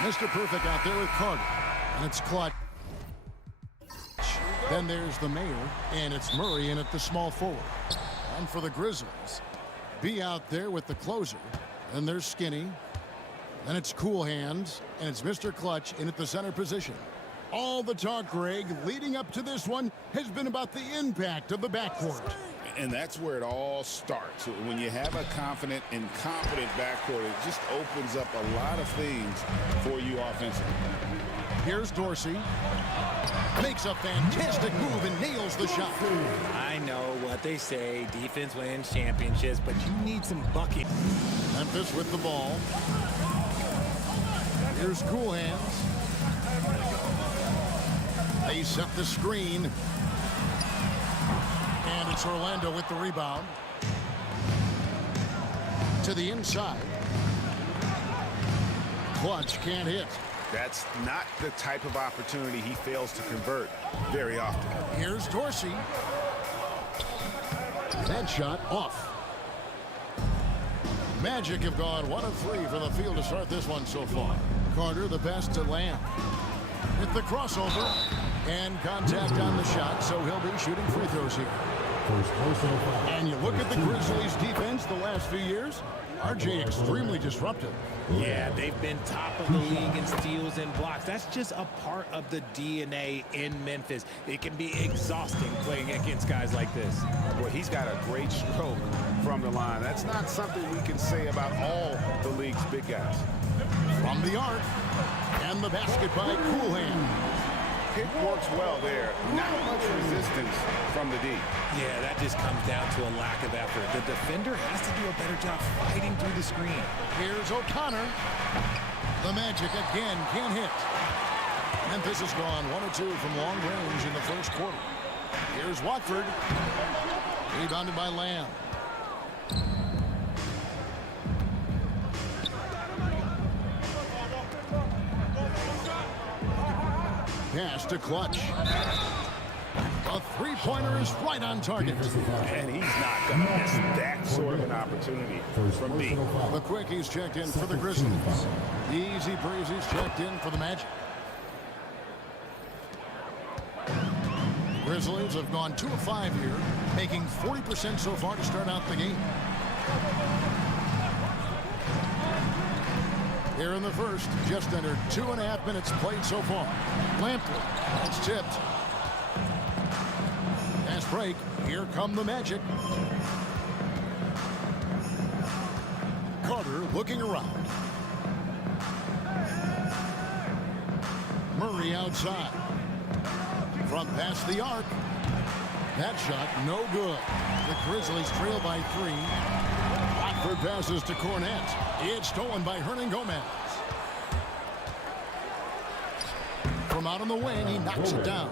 Mr. Perfect out there with Carter. And it's clutch. Then there's the mayor, and it's Murray in at the small forward. And for the Grizzlies, B out there with the closer. And there's Skinny. And it's Cool Hands, and it's Mr. Clutch in at the center position. All the talk, Greg, leading up to this one has been about the impact of the backcourt. And that's where it all starts. When you have a confident and competent backcourt, it just opens up a lot of things for you offensively. Here's Dorsey. Makes a fantastic move and nails the shot. I know what they say, defense wins championships, but you need some bucket. Memphis with the ball. Here's Cool Hands. They set the screen. And it's Orlando with the rebound. To the inside. Clutch can't hit. That's not the type of opportunity he fails to convert very often. Here's Dorsey. That shot off. Magic have gone 1 of 3 from the field to start this one so far. Carter the best to land. Hit the crossover. And contact on the shot, so he'll be shooting free throws here. And you look at the Grizzlies' defense the last few years, RJ extremely disruptive. Yeah, they've been top of the league in steals and blocks. That's just a part of the DNA in Memphis. It can be exhausting playing against guys like this. Well, he's got a great stroke from the line. That's not something we can say about all the league's big guys. From the arc, and the basket by Cool Hand. It works well there. Not much resistance from the D. Yeah, that just comes down to a lack of effort. The defender has to do a better job fighting through the screen. Here's O'Connor. The Magic again can't hit. Memphis has gone 1 of 2 from long range in the first quarter. Here's Watford. Rebounded by Lamb. Pass to Clutch. A three-pointer is right on target. And he's not going to miss that sort of an opportunity from me. The Quickies checked in for the Grizzlies. The Easy Breezy's checked in for the Magic. Grizzlies have gone 2 of 5 here, making 40% so far to start out the game. Here in the first, just under 2.5 minutes played so far. Lampley, it's tipped. Pass break, here come the Magic. Carter looking around. Murray outside. From past the arc. That shot no good. The Grizzlies trail by 3. Watford passes to Cornette. It's stolen by Hernan Gomez. From out on the wing, he knocks it down.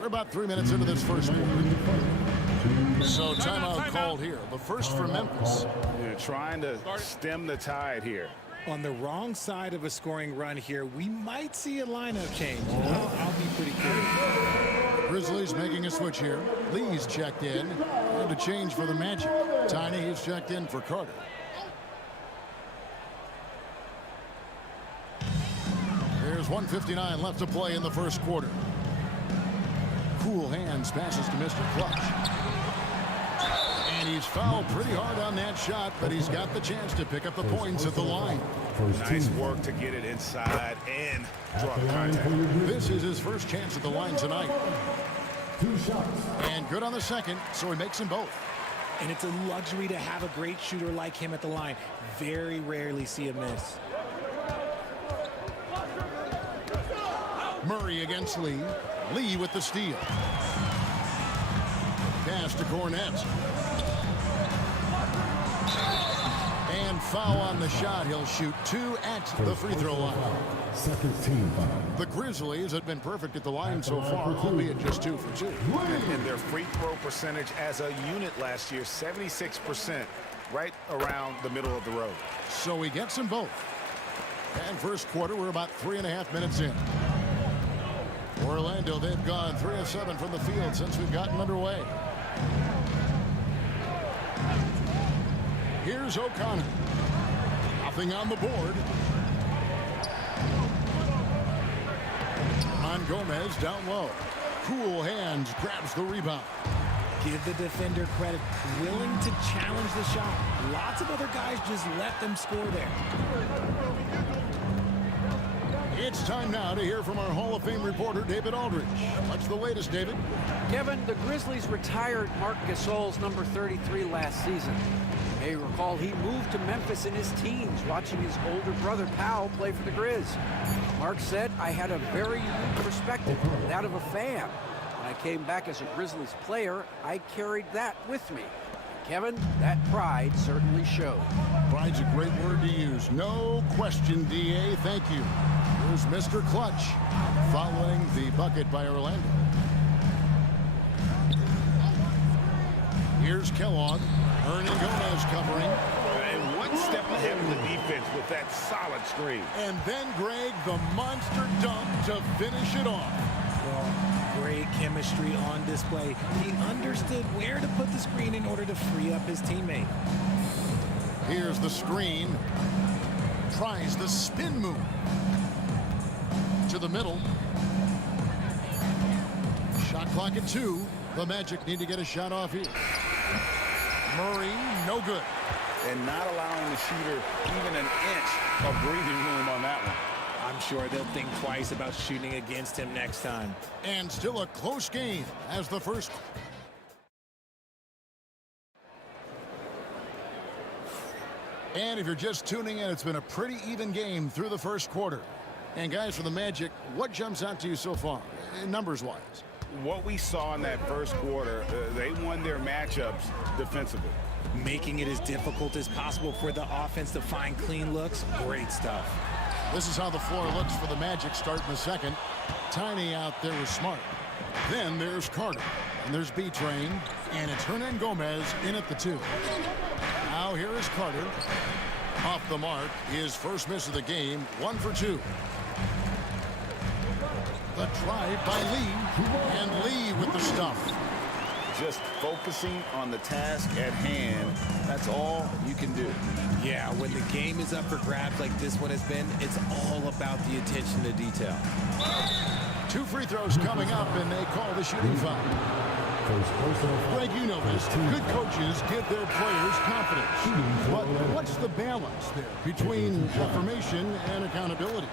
We're about 3 minutes into this first quarter. So timeout called here. The first for Memphis. They're trying to stem the tide here. On the wrong side of a scoring run here, we might see a lineup change. I'll be pretty curious. Grizzlies making a switch here. Lee's checked in. And a change for the Magic. Tiny is checked in for Carter. There's 1:59 left to play in the first quarter. Cool Hands passes to Mr. Clutch. And he's fouled pretty hard on that shot, but he's got the chance to pick up the points at the line. Nice work to get it inside and draw the contact. This is his first chance at the line tonight. 2 shots. And good on the second, so he makes them both. And it's a luxury to have a great shooter like him at the line. Very rarely see a miss. Murray against Lee. Lee with the steal. Pass to Cornette. And foul on the shot. He'll shoot 2 at the free throw line. Second team foul. The Grizzlies have been perfect at the line so far, albeit just 2 for 2. And their free throw percentage as a unit last year, 76%, right around the middle of the road. So he gets them both. And first quarter, we're about 3.5 minutes in. Orlando, they've gone 3 of 7 from the field since we've gotten underway. Here's O'Connor. Off Nothing on the board. Gomez down low. Cool hands grabs the rebound. Give the defender credit. Willing to challenge the shot. Lots of other guys just let them score there. It's time now to hear from our Hall of Fame reporter, David Aldridge. What's the latest, David? Kevin, the Grizzlies retired Marc Gasol's number 33 last season. You may recall he moved to Memphis in his teens, watching his older brother Powell play for the Grizz. Marc said, "I had a very unique perspective, that of a fan. When I came back as a Grizzlies player, I carried that with me." Kevin, that pride certainly showed. Pride's a great word to use. No question, D.A. Thank you. Here's Mr. Clutch following the bucket by Orlando. Here's Kellogg. Hernan Gomez covering. And one step ahead of the defense with that solid screen. And then, Greg, the monster dunk to finish it off. Well, great chemistry on display. He understood where to put the screen in order to free up his teammate. Here's the screen. Tries the spin move. To the middle. Shot clock at 2. The Magic need to get a shot off here. Murray, no good. And not allowing the shooter even an inch of breathing room on that one. I'm sure they'll think twice about shooting against him next time. And still a close game as the first. And if you're just tuning in, it's been a pretty even game through the first quarter. And guys, for the Magic, what jumps out to you so far, numbers-wise? What we saw in that first quarter, they won their matchups defensively. Making it as difficult as possible for the offense to find clean looks. Great stuff. This is how the floor looks for the Magic start in the second. Tiny out there is Smart. Then there's Carter. And there's B-Train. And it's Hernan Gomez in at the 2. Now here is Carter. Off the mark. His first miss of the game. 1 for 2. The drive by Lee. And Lee with the stuff. Just focusing on the task at hand. That's all you can do. Yeah, when the game is up for grabs like this one has been, it's all about the attention to detail. 2 free throws coming up, and they call the shooting foul. Greg, you know this. Good coaches give their players confidence. But what's the balance there between affirmation and accountability?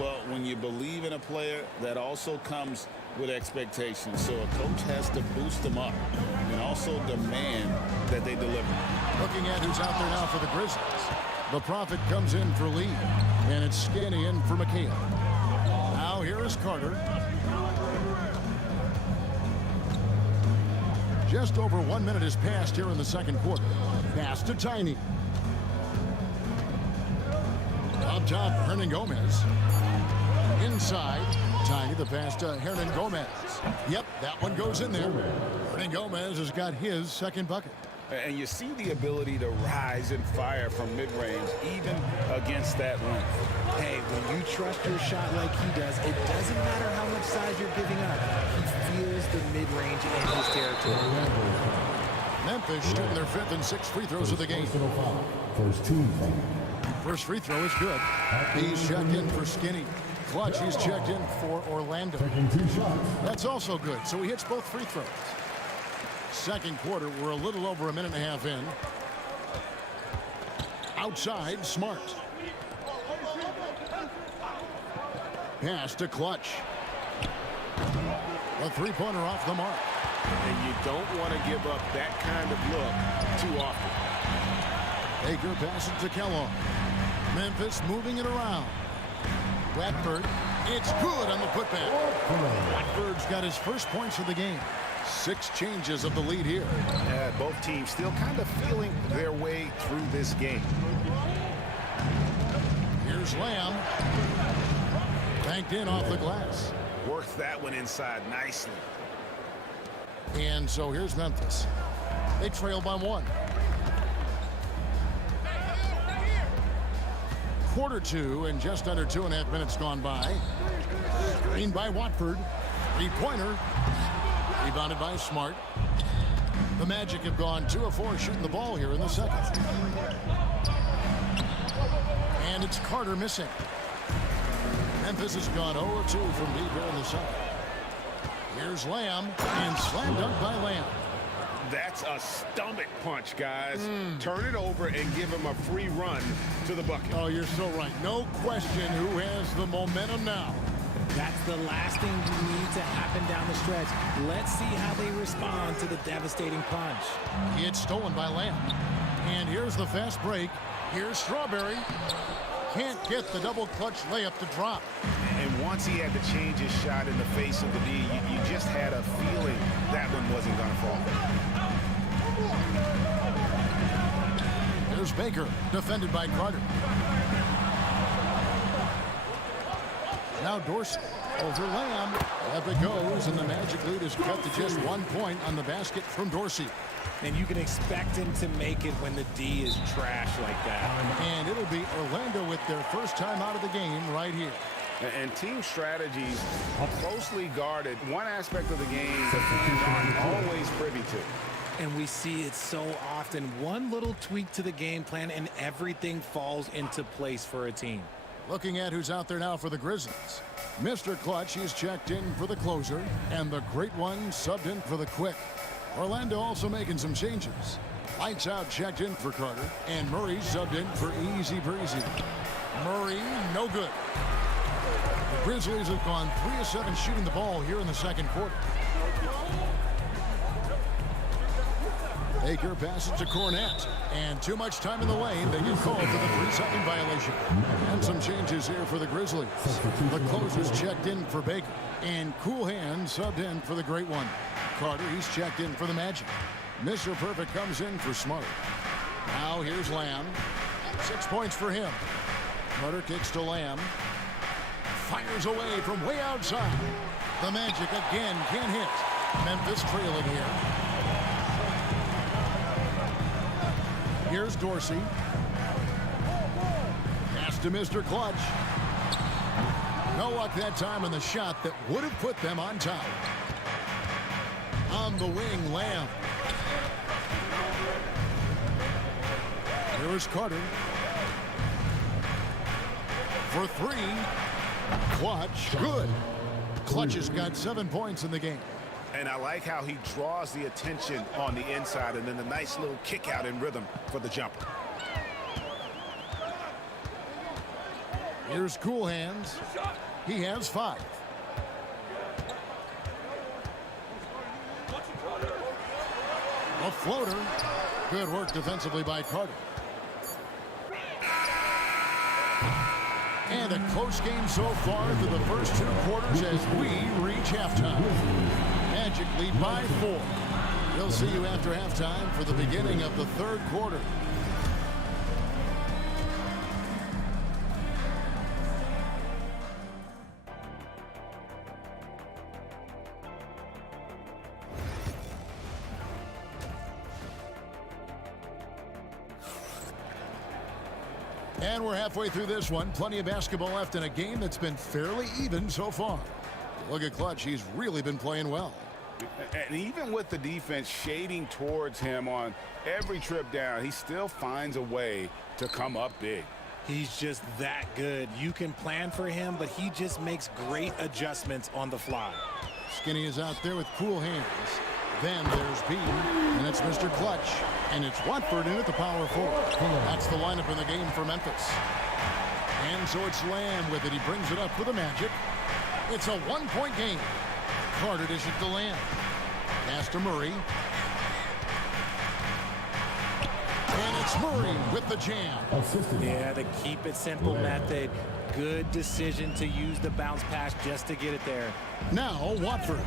Well, when you believe in a player, that also comes with expectations. So a coach has to boost them up and also demand that they deliver. Looking at who's out there now for the Grizzlies. The Prophet comes in for Lee, and it's Skinny in for McHale. Now here is Carter. Just over 1 minute has passed here in the second quarter. Pass to Tiny. Up top, Hernan Gomez. Inside, Tiny, the pass to Hernan Gomez. Yep, that one goes in there. Hernan Gomez has got his second bucket. And you see the ability to rise and fire from mid-range, even against that length. Hey, when you trust your shot like he does, it doesn't matter how much size you're giving up. He feels the mid-range in his territory. Memphis shooting their 5th and 6th free throws of the game. First free throw is good. He's checked in for Skinny. Clutch, he's checked in for Orlando. That's also good, so he hits both free throws. Second quarter, we're a little over a minute and a half in. Outside, Smart. Pass to Clutch. A three-pointer off the mark. And you don't want to give up that kind of look too often. Baker passes to Kellogg. Memphis moving it around. Watford, it's good on the putback. Watford's got his first points of the game. 6 changes of the lead here. Yeah, both teams still kind of feeling their way through this game. Here's Lamb. Banked in off the glass. Worked that one inside nicely. And so here's Memphis. They trail by 1. Quarter 2 and just under 2.5 minutes gone by. Screened by Watford. Three-pointer. Rebounded by Smart. The Magic have gone 2 of 4 shooting the ball here in the second. And it's Carter missing. Memphis has gone 0-2 from deep here in the second. Here's Lamb, and slam dunk by Lamb. That's a stomach punch, guys. Turn it over and give him a free run to the bucket. Oh, you're so right. No question who has the momentum now. That's the last thing you need to happen down the stretch. Let's see how they respond to the devastating punch. It's stolen by Lamb. And here's the fast break. Here's Strawberry. Can't get the double clutch layup to drop. And once he had to change his shot in the face of the D, you just had a feeling that one wasn't going to fall. There's Baker, defended by Carter. Now Dorsey over Lamb. Up it goes, and the Magic lead is cut to just 1 point on the basket from Dorsey. And you can expect him to make it when the D is trash like that. And it'll be Orlando with their first time out of the game right here. And team strategies are closely guarded. One aspect of the game that fans aren't always privy to. And we see it so often. One little tweak to the game plan and everything falls into place for a team. Looking at who's out there now for the Grizzlies. Mr. Clutch, he's checked in for the closer, and the great one subbed in for the quick. Orlando also making some changes. Lights out checked in for Carter, and Murray subbed in for easy breezy. Murray, no good. The Grizzlies have gone 3 of 7 shooting the ball here in the second quarter. Baker passes to Cornette, and too much time in the lane. They get called for the 3-second violation. And some changes here for the Grizzlies. The closer's checked in for Baker, and Cool Hand subbed in for the great one. Carter, he's checked in for the Magic. Mr. Perfect comes in for Smart. Now here's Lamb. 6 points for him. Carter kicks to Lamb. Fires away from way outside. The Magic again can't hit. Memphis trailing here. Here's Dorsey. Pass to Mr. Clutch. No luck that time on the shot that would have put them on top. On the wing, Lamb. Here is Carter. For 3. Clutch, good. Clutch has got 7 points in the game. And I like how he draws the attention on the inside, and then the nice little kick out in rhythm for the jumper. Here's Cool Hands. He has 5. A floater. Good work defensively by Carter. And a close game so far through the first 2 quarters as we reach halftime. Magic lead by 4. We'll see you after halftime for the beginning of the 3rd quarter. And we're halfway through this one. Plenty of basketball left in a game that's been fairly even so far. Look at Clutch. He's really been playing well. And even with the defense shading towards him on every trip down, he still finds a way to come up big. He's just that good. You can plan for him, but he just makes great adjustments on the fly. Skinny is out there with Cool Hands. Then there's B, and it's Mr. Clutch. And it's Watford in at the power forward. That's the lineup in the game for Memphis. And so it's Lamb with it. He brings it up for the Magic. It's a 1-point game. Carter dishes to Lamb. Pass to Murray. And it's Murray with the jam. Yeah, the keep it simple method. Good decision to use the bounce pass just to get it there. Now Watford.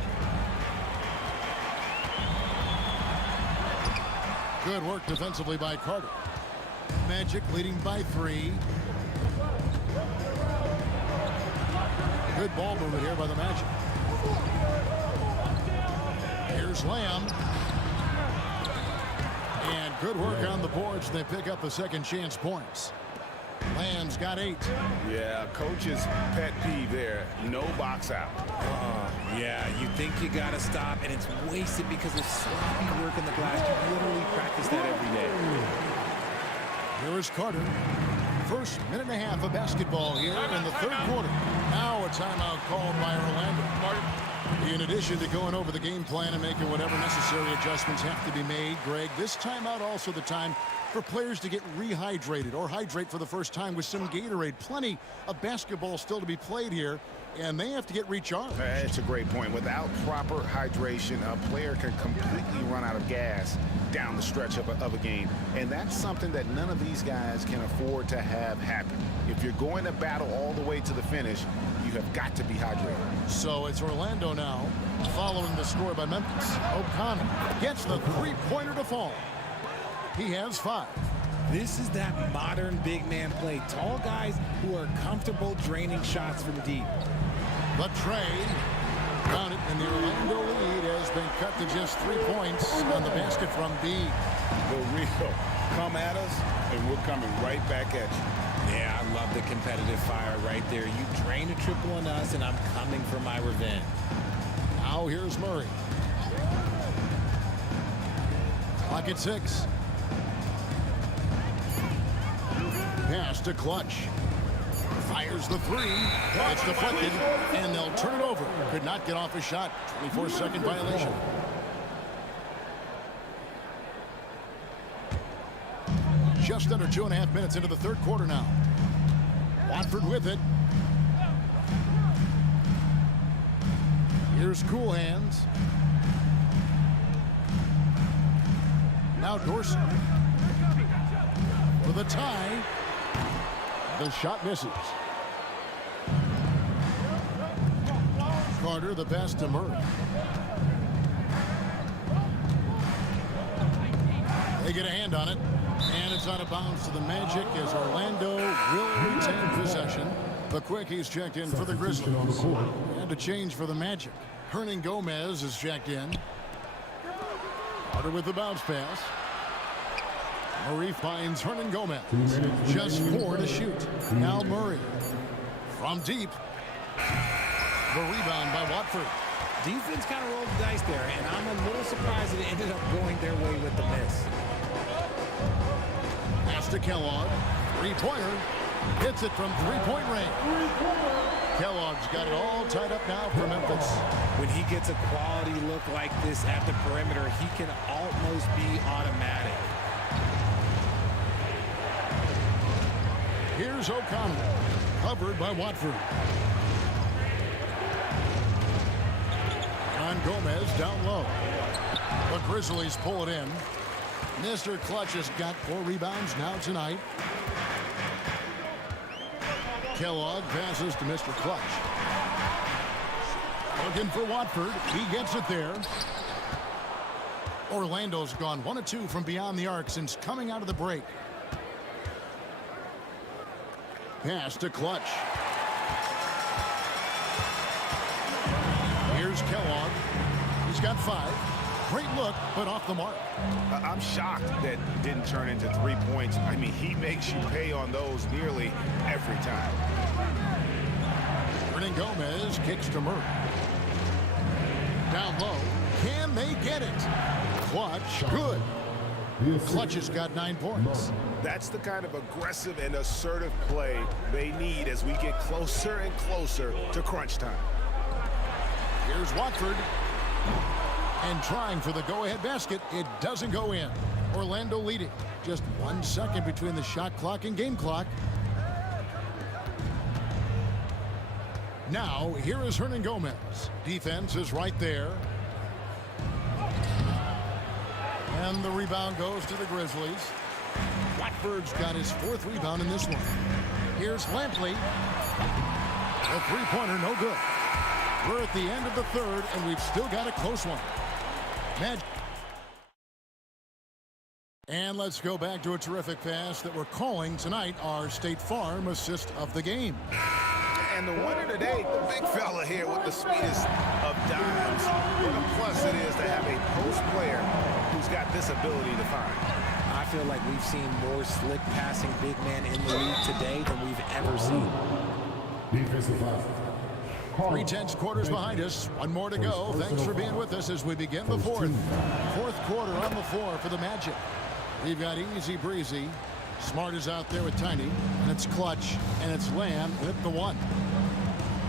Good work defensively by Carter. Magic leading by 3. Good ball movement here by the Magic. Here's Lamb. And good work on the boards. They pick up the second chance points. Lamb's got 8. Yeah, coach's pet peeve there. No box out. Yeah, you think you got to stop, and it's wasted because of sloppy work in the glass. You literally practice that every day. Here is Carter. First minute and a half of basketball here in the third quarter. Now a timeout called by Orlando. In addition to going over the game plan and making whatever necessary adjustments have to be made, Greg, this timeout also the time for players to get rehydrated or hydrate for the first time with some Gatorade. Plenty of basketball still to be played here, and they have to get recharged. That's a great point. Without proper hydration, a player can completely run out of gas down the stretch of a game. And that's something that none of these guys can afford to have happen. If you're going to battle all the way to the finish, you have got to be hydrated. So it's Orlando now, following the score by Memphis. O'Connell gets the three-pointer to fall. He has 5. This is that modern big man play. Tall guys who are comfortable draining shots from deep. The trade. Found it, and the Orlando lead has been cut to just 3 points on the basket from B. The real come at us, and we're coming right back at you. Yeah, I love the competitive fire right there. You drain a triple on us, and I'm coming for my revenge. Now here's Murray. Clock at 6. Pass to Clutch. Fires the 3. It's deflected, and they'll turn it over. Could not get off his shot. 24-second violation. Just under 2.5 minutes into the third quarter now. Watford with it. Here's Cool Hands. Now Dorsey. For the tie. The shot misses. Carter, the pass to Murray. They get a hand on it, and it's out of bounds to the Magic as Orlando will retain possession. The Quickies checked in for the Grizzlies. And a change for the Magic. Hernan Gomez is checked in. Carter with the bounce pass. Murray finds Hernan Gomez. Just 4 to shoot. Now Murray. From deep. The rebound by Watford. Defense kind of rolled the dice there, and I'm a little surprised that it ended up going their way with the miss. Pass to Kellogg. Three-pointer. Hits it from three-point range. Kellogg's got it all tied up now for Memphis. When he gets a quality look like this at the perimeter, he can almost be automatic. Here's O'Connell, covered by Watford. And Gomez down low. The Grizzlies pull it in. Mr. Clutch has got 4 rebounds now tonight. Kellogg passes to Mr. Clutch. Looking for Watford. He gets it there. Orlando's gone 1 of 2 from beyond the arc since coming out of the break. Pass to Clutch. Here's Kellogg. He's got 5. Great look, but off the mark. I'm shocked that didn't turn into 3 points. I mean, he makes you pay on those nearly every time. Hernan Gomez kicks to Murray. Down low. Can they get it? Clutch. Good. Clutch has got 9 points. That's the kind of aggressive and assertive play they need as we get closer and closer to crunch time. Here's Watford. And trying for the go-ahead basket. It doesn't go in. Orlando leading. Just 1 second between the shot clock and game clock. Now, here is Hernan Gomez. Defense is right there. And the rebound goes to the Grizzlies. Watford's got his 4th rebound in this one. Here's Lampley. The three-pointer, no good. We're at the end of the third, and we've still got a close one. And let's go back to a terrific pass that we're calling tonight our State Farm assist of the game. And the winner today, the big fella here with the sweetest of dimes. What a plus it is to have a post player who's got this ability to find. I feel like we've seen more slick passing big men in the league today than we've ever seen. Defensive foul. 3/10 quarters behind us. 1 more to go. Thanks for being with us as we begin the fourth. Fourth quarter on the floor for the Magic. We've got Easy Breezy Smart is out there with Tiny, and it's Clutch, and it's Lamb with the 1.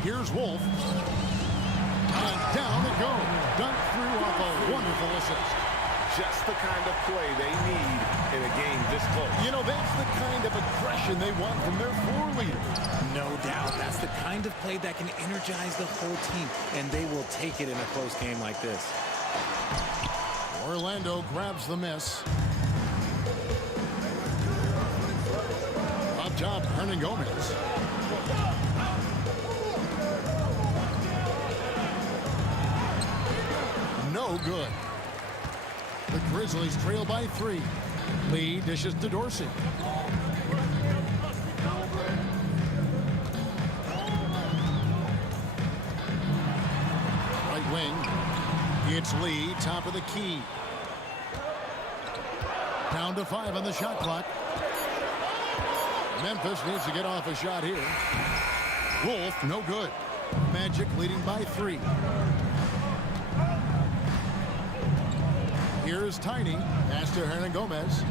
Here's Wolf. And down it goes. Dunked through off a wonderful assist. Just the kind of play they need in a game this close. You know, that's the kind of aggression they want from their floor leader. No doubt. That's the kind of play that can energize the whole team, and they will take it in a close game like this. Orlando grabs the miss. Up top, Hernangomez. No good. The Grizzlies trail by 3. Lee dishes to Dorsey. Right wing. It's Lee, top of the key. Down to 5 on the shot clock. Memphis needs to get off a shot here. Wolf, no good. Magic leading by 3. Here's Tiny. Pass to Hernangomez.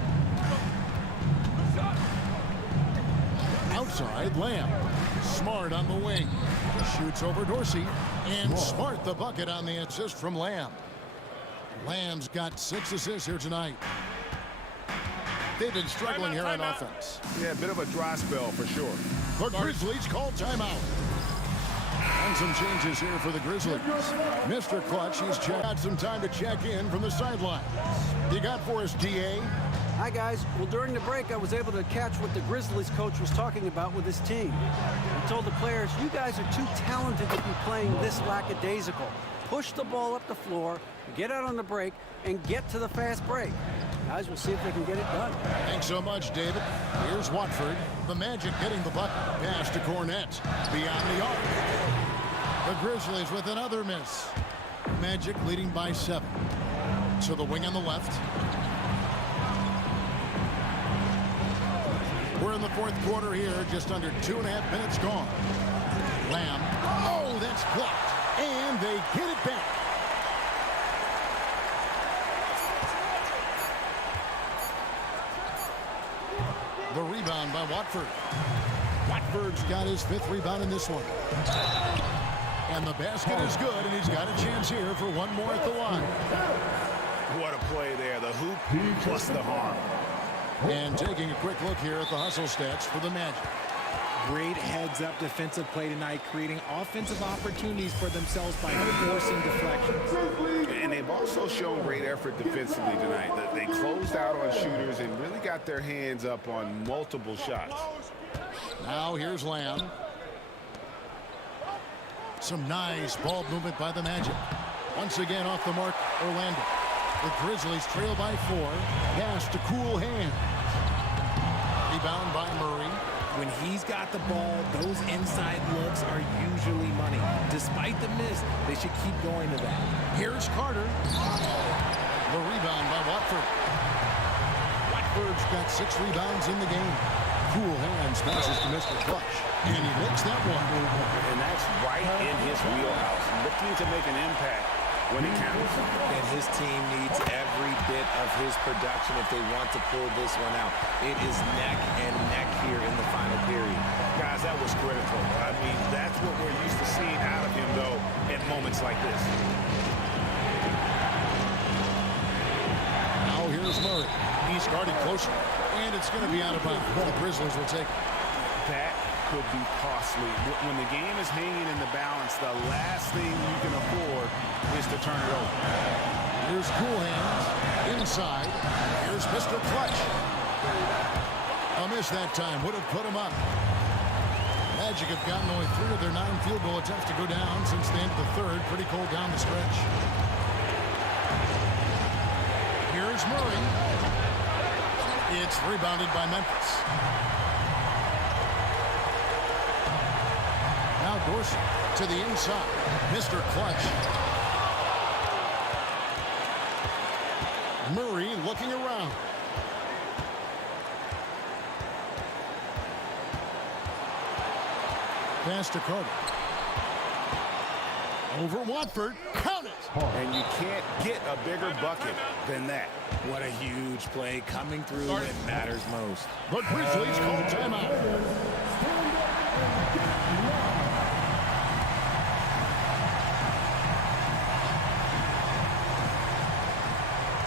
Outside, Lamb. Smart on the wing. Shoots over Dorsey. And Smart the bucket on the assist from Lamb. Lamb's got 6 assists here tonight. They've been struggling here on offense. Yeah, a bit of a dry spell for sure. The Grizzlies call timeout. And some changes here for the Grizzlies. Mr. Clutch, he's got some time to check in from the sideline. You got for us, DA? Hi, guys. Well, during the break, I was able to catch what the Grizzlies coach was talking about with his team. He told the players, you guys are too talented to be playing this lackadaisical. Push the ball up the floor, get out on the break, and get to the fast break. Guys, we'll see if they can get it done. Thanks so much, David. Here's Watford. The Magic getting the bucket. Pass to Cornette. Beyond the arc. The Grizzlies with another miss. Magic leading by 7. To the wing on the left. We're in the 4th quarter here. Just under 2.5 minutes gone. Lamb. Oh, that's blocked. And they get it back. The rebound by Watford. Watford's got his 5th rebound in this one. And the basket is good, and he's got a chance here for one more at the line. What a play there. The hoop plus the harm. And taking a quick look here at the hustle stats for the Magic. Great heads-up defensive play tonight, creating offensive opportunities for themselves by forcing deflections. And they've also shown great effort defensively tonight. They closed out on shooters and really got their hands up on multiple shots. Now here's Lamb. Some nice ball movement by the Magic. Once again off the mark, Orlando. The Grizzlies trail by 4. Pass to Cool Hand. Rebound by Murray. When he's got the ball, those inside looks are usually money. Despite the miss, they should keep going to that. Here's Carter. The rebound by Watford. Watford's got 6 rebounds in the game. Cool Hands passes to Mr. Clutch. And he makes that one. And that's right in his wheelhouse. Looking to make an impact when it counts. And his team needs every bit of his production if they want to pull this one out. It is neck and neck here in the final period. Guys, that was critical. I mean, that's what we're used to seeing out of him, though, at moments like this. Now here's Murray. He's guarded closer. And it's going to be out of bounds. The Grizzlies will take it. That could be costly. When the game is hanging in the balance, the last thing you can afford is to turn it over. Here's Cool Hands. Inside. Here's Mr. Clutch. A miss that time. Would have put him up. Magic have gotten only 3 of their 9 field goal attempts to go down since the end of the 3rd. Pretty cold down the stretch. Here's Murray. It's rebounded by Memphis. Now Dorsey to the inside. Mr. Clutch. Murray looking around. Pass to Carter. Over Watford. Count it. And you can't get a bigger bucket than that. What a huge play coming through when it matters most. The Grizzlies call timeout.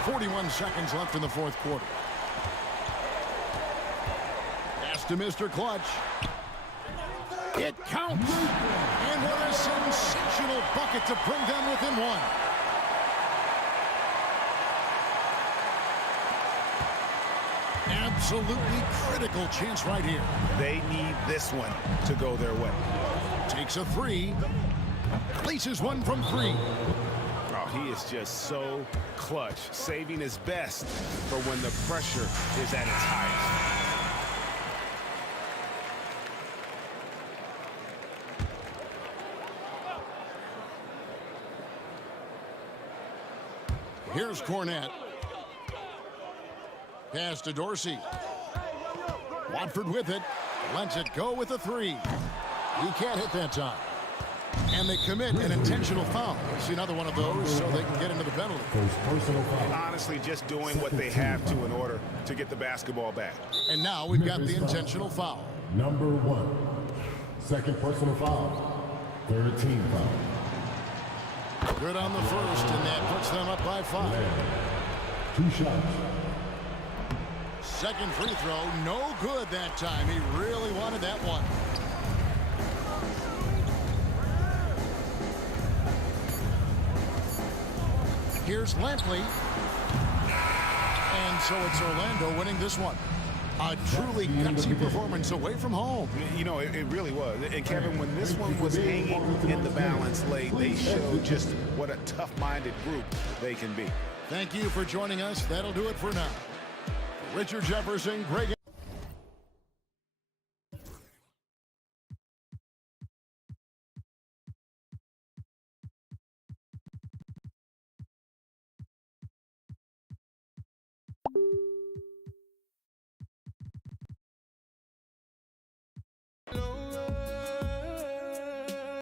41 seconds left in the fourth quarter. Pass to Mr. Clutch. It counts. And what a sensational bucket to bring them within one. Absolutely critical chance right here. They need this one to go their way. Takes a three. Places one from three. Oh, he is just so clutch, saving his best for when the pressure is at its highest. Here's Cornette. Pass to Dorsey. Watford with it. Lets it go with a three. He can't hit that time. And they commit an intentional foul. We'll see another one of those so they can get into the penalty. Honestly, just doing what they have to in order to get the basketball back. And now we've got the intentional foul. Number 1. Second personal foul. Third team foul. Good on the first, and that puts them up by 5. 2 shots. Second free throw, no good that time. He really wanted that one. Here's Lampley. And so it's Orlando winning this one. A truly gutsy performance away from home. You know, it really was. And Kevin, when this one was hanging in the balance late, they showed just what a tough-minded group they can be. Thank you for joining us. That'll do it for now. Richard Jefferson, Greg